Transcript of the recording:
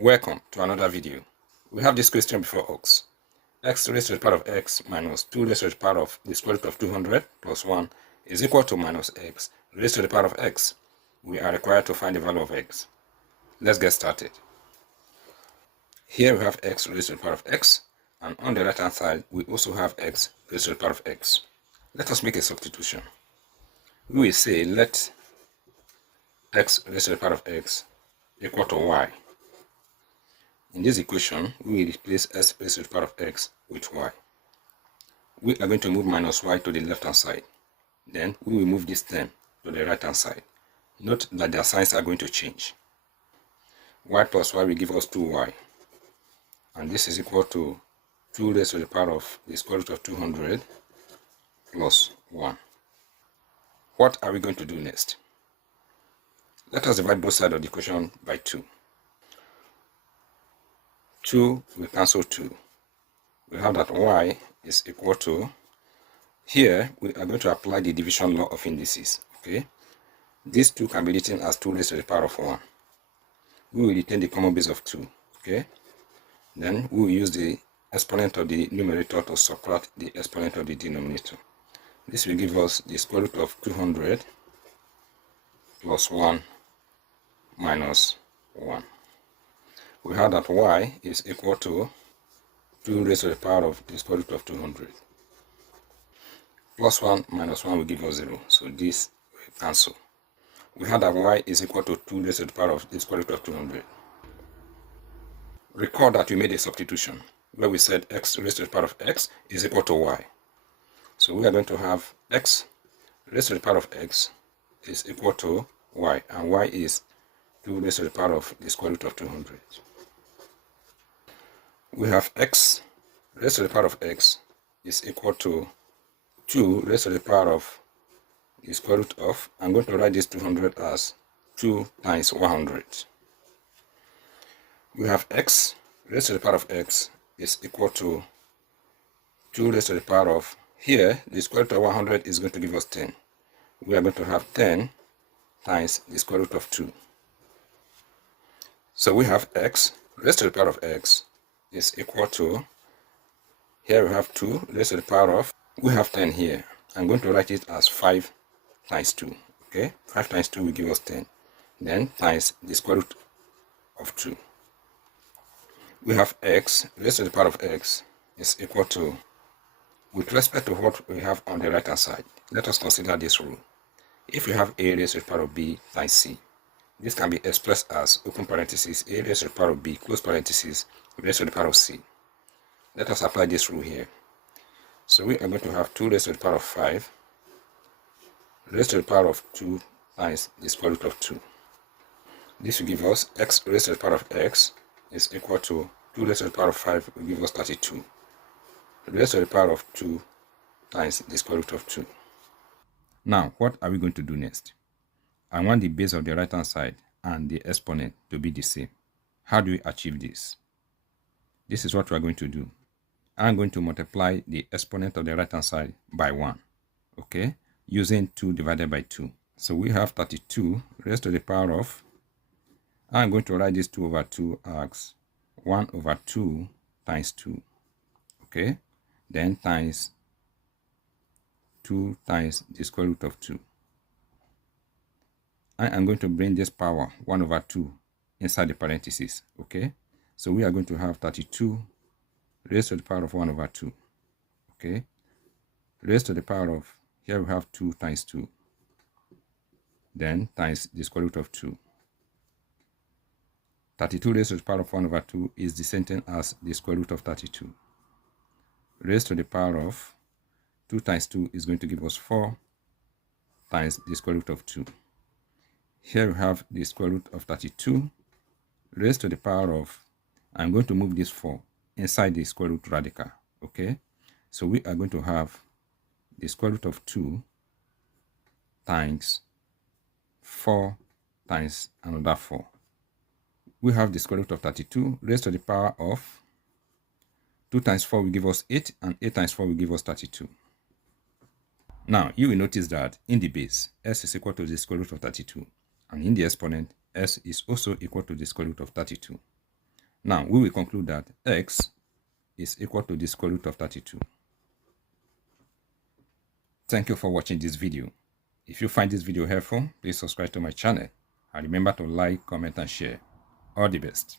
Welcome to another video. We have this question before us. X raised to the power of x minus 2 raised to the power of the square root of 200 plus 1 is equal to minus x raised to the power of x. We are required to find the value of x. Let's get started. Here we have x raised to the power of x, and on the right hand side we also have x raised to the power of x. Let us make a substitution. We will say let x raised to the power of x equal to y. In this equation, we will replace s raised to the power of x with y. We are going to move minus y to the left hand side. Then we will move this term to the right hand side. Note that their signs are going to change. Y plus y will give us 2y. And this is equal to 2 raised to the power of the square root of 200 plus 1. What are we going to do next? Let us divide both sides of the equation by 2. 2 will cancel 2. We have that y is equal to, here we are going to apply the division law of indices. Okay, these 2 can be written as 2 raised to the power of 1. We will retain the common base of 2. Okay, then we will use the exponent of the numerator to subtract the exponent of the denominator. This will give us the square root of 200 plus 1 minus 1. We have that y is equal to 2 raised to the power of the square root of 200. Plus 1 minus 1 will give us 0, so this will cancel. We have that y is equal to 2 raised to the power of the square root of 200. Recall that we made a substitution where we said x raised to the power of x is equal to y. So we are going to have x raised to the power of x is equal to y, and y is 2 raised to the power of the square root of 200. We have x raised to the power of x is equal to 2 raised to the power of the square root of, I'm going to write this 200 as 2 times 100. We have x raised to the power of x is equal to 2 raised to the power of, here the square root of 100 is going to give us 10. We are going to have 10 times the square root of 2. So we have x raised to the power of x is equal to, here we have 2 raised to the power of, we have 10 here. I'm going to write it as 5 times 2. Okay, 5 times 2 will give us 10. Then times the square root of 2. We have x raised to the power of x is equal to, with respect to what we have on the right hand side, let us consider this rule. If we have a raised to the power of b times c, this can be expressed as open parenthesis a raised to the power of b close parenthesis raised to the power of c. Let us apply this rule here. So we are going to have 2 raised to the power of 5 raised to the power of 2 times the square root of 2. This will give us x raised to the power of x is equal to 2 raised to the power of 5 will give us 32 raised to the power of 2 times the square root of 2. Now, what are we going to do next? I want the base of the right hand side and the exponent to be the same. How do we achieve this? This is what we are going to do. I'm going to multiply the exponent of the right hand side by 1. Okay, using 2 divided by 2. So we have 32 raised to the power of, I'm going to write this 2 over 2 as 1 over 2 times 2. Okay, then times 2 times the square root of 2. I am going to bring this power 1 over 2 inside the parentheses. Okay, so we are going to have 32 raised to the power of 1 over 2. Okay, raised to the power of, here we have 2 times 2. Then times the square root of 2. 32 raised to the power of 1 over 2 is the same thing as the square root of 32. Raised to the power of 2 times 2 is going to give us 4 times the square root of 2. Here we have the square root of 32 raised to the power of, I'm going to move this 4 inside the square root radical. Okay, so we are going to have the square root of 2 times 4 times another 4. We have the square root of 32 raised to the power of 2 times 4 will give us 8, and 8 times 4 will give us 32. Now, you will notice that in the base, s is equal to the square root of 32. And in the exponent, s is also equal to the square root of 32. Now, we will conclude that x is equal to the square root of 32. Thank you for watching this video. If you find this video helpful, please subscribe to my channel. And remember to like, comment, and share. All the best.